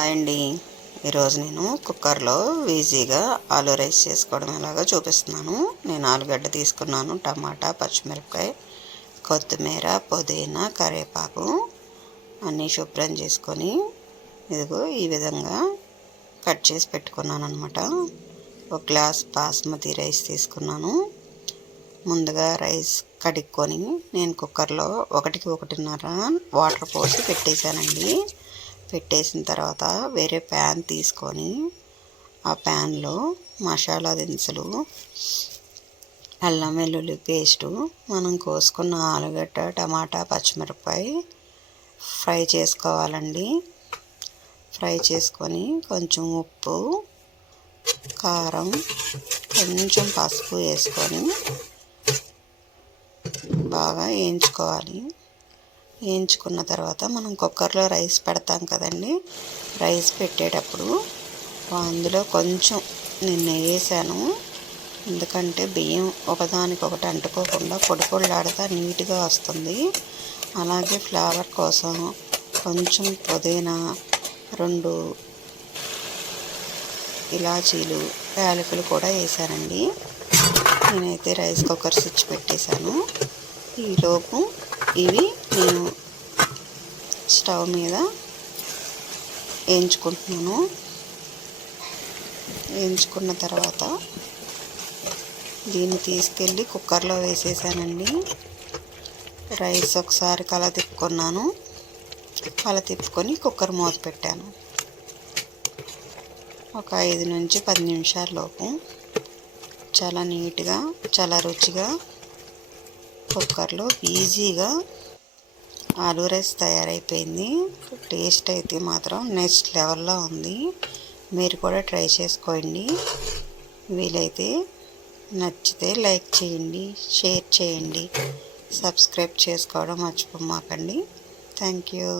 అండి, ఈరోజు నేను కుక్కర్లో ఈజీగా ఆలూ రైస్ చేసుకోవడం ఎలాగో చూపిస్తున్నాను. నేను ఆలుగడ్డ తీసుకున్నాను, టమాటా, పచ్చిమిరపకాయ, కొత్తిమీర, పుదీనా, కరివేపాకు అన్నీ శుభ్రం చేసుకొని ఇదిగో ఈ విధంగా కట్ చేసి పెట్టుకున్నాను అనమాట. ఒక గ్లాస్ బాస్మతి రైస్ తీసుకున్నాను. ముందుగా రైస్ కడుక్కొని నేను కుక్కర్లో 1-1.5 వాటర్ పోసి పెట్టేశానండి. పెట్టేసిన తర్వాత వేరే ప్యాన్ తీసుకొని ఆ ప్యాన్లో మసాలా దినుసులు, అల్లం వెల్లుల్లి పేస్టు, మనం కోసుకున్న ఆలుగడ్డ, టమాటా, పచ్చిమిరపకాయ ఫ్రై చేసుకోవాలండి. ఫ్రై చేసుకొని కొంచెం ఉప్పు, కారం, కొంచెం పసుపు వేసుకొని బాగా వేయించుకోవాలి. వేయించుకున్న తర్వాత మనం కుక్కర్లో రైస్ పెడతాం కదండి. రైస్ పెట్టేటప్పుడు అందులో కొంచెం నేను నెయ్యి వేసాను. ఎందుకంటే బియ్యం ఒకదానికొకటి అంటుకోకుండా పొడి పొడిలాడుతా నీట్గా వస్తుంది. అలాగే ఫ్లేవర్ కోసం కొంచెం పుదీనా, 2 ఇలాచీలు, యాలకులు కూడా వేసానండి. నేనైతే రైస్ కుక్కర్ స్విచ్ పెట్టేశాను. ఈలోపు ఇవి నేను స్టవ్ మీద వేయించుకుంటున్నాను. వేయించుకున్న తర్వాత దీన్ని తీసుకెళ్ళి కుక్కర్లో వేసేసానండి. రైస్ ఒకసారి కల తిప్పుకున్నాను. కల తిప్పుకొని కుక్కర్ మూత పెట్టాను. ఒక 5-10 నిమిషాల లోపు చాలా నీట్గా, చాలా రుచిగా కుక్కర్లో ఈజీగా ఆలూ రైస్ తయారైపోయింది. టేస్ట్ అయితే మాత్రం నెక్స్ట్ లెవెల్లో ఉంది. మీరు కూడా ట్రై చేసుకోండి. వీలైతే నచ్చితే లైక్ చేయండి, షేర్ చేయండి, సబ్స్క్రైబ్ చేసుకోవడం మర్చిపోమాకండి. Thank you.